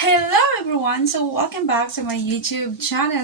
Hello everyone! So welcome back to my YouTube channel.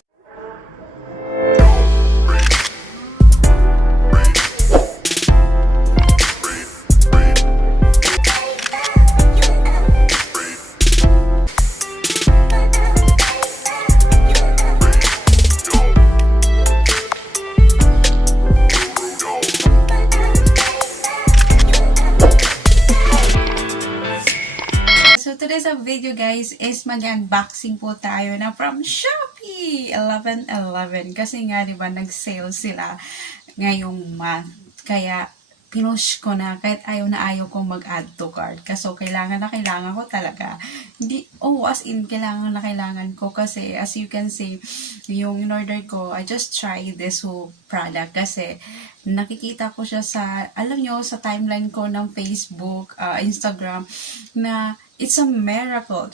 So today's video guys is mag-unboxing po tayo na from Shopee 11/11 kasi nga 'di ba nag-sale sila ngayong month. Kaya pinush ko na kahit ayaw na ayaw kong mag-add to cart. Kasi kailangan na kailangan ko talaga. Hindi, as in, kailangan na kailangan ko kasi as you can see, yung in-order ko, I just try this whole product kasi nakikita ko siya sa, alam nyo, sa timeline ko ng Facebook, Instagram, na it's a miracle.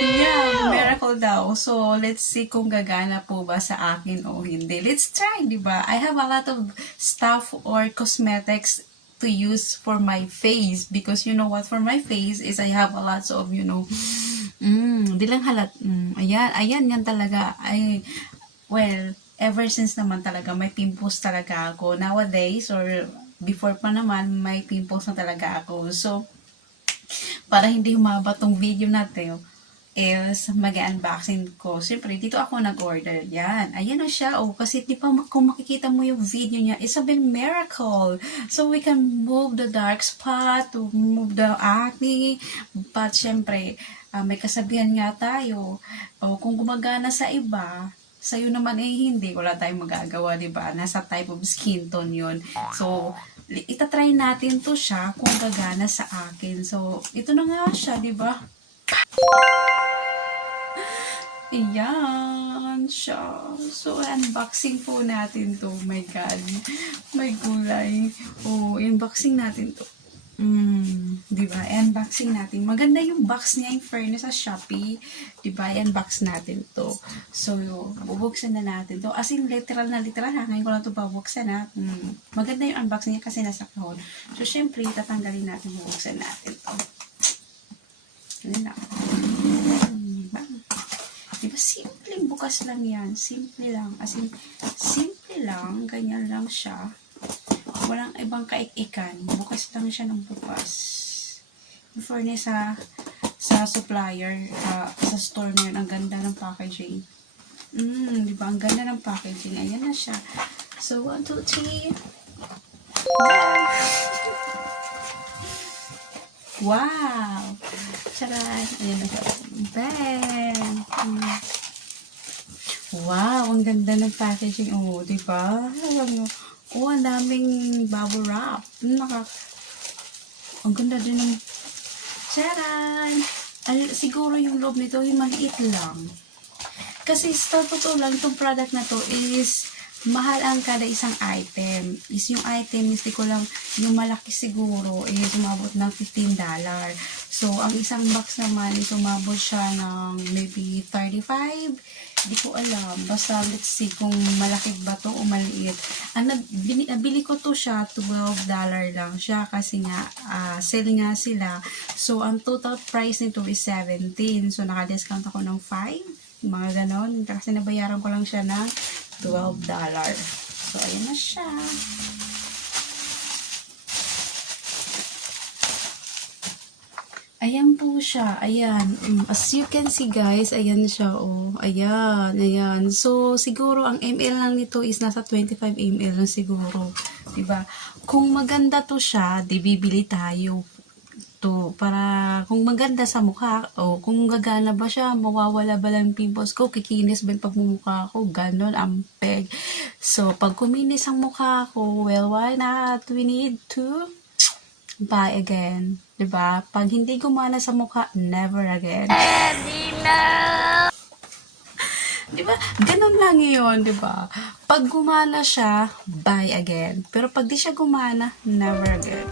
Yeah, miracle daw. So, let's see kung gagana po ba sa akin o hindi. Let's try, di ba? I have a lot of stuff or cosmetics to use for my face because you know what, for my face is I have a lot of, di lang halat, ayan, yan talaga. Well, ever since naman talaga, may pimples talaga ako. Nowadays, or before pa naman, may pimples na talaga ako. So, para hindi humaba tong video natin, is mag-unboxing ko. Siyempre, dito ako nag-order. Yan. Ayan na siya. Kasi di pa kung makikita mo yung video niya, it's a bit miracle. So, we can move the dark spot, to move the acne. But, siyempre, may kasabihan nga tayo. Kung gumagana sa iba, sa'yo naman hindi. Wala tayong magagawa, di ba? Nasa type of skin tone yun. So, itatry natin to siya kung gagana sa akin. So, ito na nga siya, di ba? Ayan siya. So, unboxing po natin to. Oh my God. May gulay. Unboxing natin to. Diba? Unboxing natin. Maganda yung box niya, in fairness sa Shopee. Diba? Unbox natin to. So, bubuksan na natin to. As in, literal na literal. Ngayon ko lang to babuksan ha. Maganda yung unboxing niya kasi nasa kahon. So, syempre, tatanggalin natin, bubuksan natin to. Ano na? Diba? Simpleng bukas lang yan. Simple lang. As in, simple lang. Ganyan lang siya. Walang ibang kaikikan. Bukas lang siya ng bukas. Before niya sa supplier, sa store na yun, ang ganda ng packaging. Diba? Ang ganda ng packaging. Ayan na siya. So, 1, 2, 3. Wow! Charan! Ayan na siya. Bang! Wow! Ang ganda ng packaging. Diba? Alam mo, ang daming bubble wrap. Ang ganda din ng charan! Siguro yung loob nito, yung maliit lang. Kasi sa totoo lang, itong product na to is mahal ang kada isang item. Yung item, hindi ko lang, yung malaki siguro is umabot ng $15. So, ang isang box naman is umabot siya ng maybe 35. Hindi ko alam. Basta let's see kung malaki ba to o maliit. Nabili ko to siya, $12 lang siya kasi nga, sale nga sila. So, ang total price nito is 17. So, naka-discount ako ng 5. Mga ganon. Kasi nabayaran ko lang siya ng $12. So, ayan na siya. Ayan po siya. Ayan. As you can see guys, ayan siya. Ayan. Ayan. So, siguro ang ml lang nito is nasa 25 ml lang siguro. Diba? Kung maganda to siya, di bibili tayo to para kung maganda sa mukha o kung gagana ba siya, mawawala ba lang pimples ko, kikinis ba yung pagmumukha ko, ganon ang peg. So, pag kuminis ang mukha ko, well, why not? We need to buy again. Diba? Pag hindi gumana sa mukha, never again. Diba? Ganon lang yun, diba? Pag gumana siya, buy again. Pero pag di siya gumana, never again.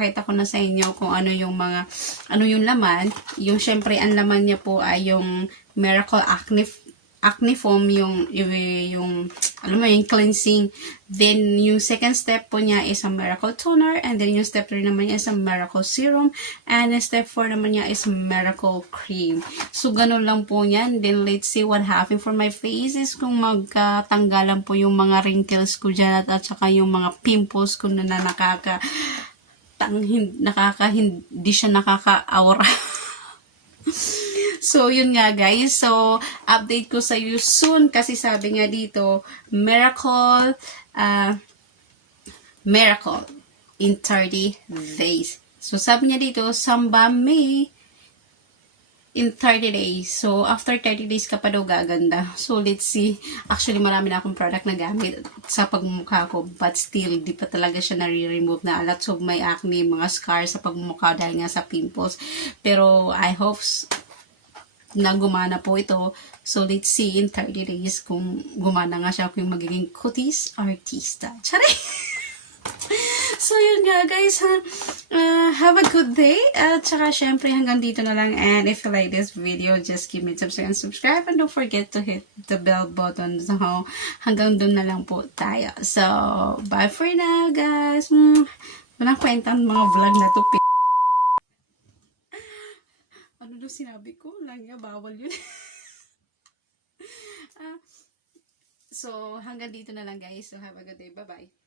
Pakita ko na sa inyo kung ano yung mga, ano yung laman. Yung syempre, ang laman niya po ay yung Miracle Acne Foam, yung alam mo, yung cleansing. Then, yung second step po niya is a Miracle Toner. And then, yung step 3 naman niya is a Miracle Serum. And step 4 naman niya is Miracle Cream. So, ganun lang po yan. Then, let's see what happened for my face is kung magkatanggalan po yung mga wrinkles ko dyan at saka yung mga pimples ko na hindi siya nakaka-aura. So, yun nga guys. So, update ko sa you soon kasi sabi nga dito, miracle in 30 days. So, sabi niya dito, Samba May in 30 days. So, after 30 days ka pa daw gaganda. So, let's see. Actually, marami na akong product na gamit sa pagmumukha ko. But still, di pa talaga siya nare-remove na. Lots of may acne, mga scars sa pagmumukha dahil nga sa pimples. Pero, I hope na gumana po ito. So, let's see in 30 days kung gumana nga siya, kung magiging cuties artista. Charay! So, yun nga guys. Have a good day. At saka, syempre, hanggang dito na lang. And if you like this video, just give me a and subscribe. And don't forget to hit the bell button. So, hanggang dun na lang po tayo. So, bye for now, guys. Walang kwentang mga vlog na to. Ano daw sinabi ko? Lang nga, bawal yun. So, hanggang dito na lang guys. So, have a good day. Bye-bye.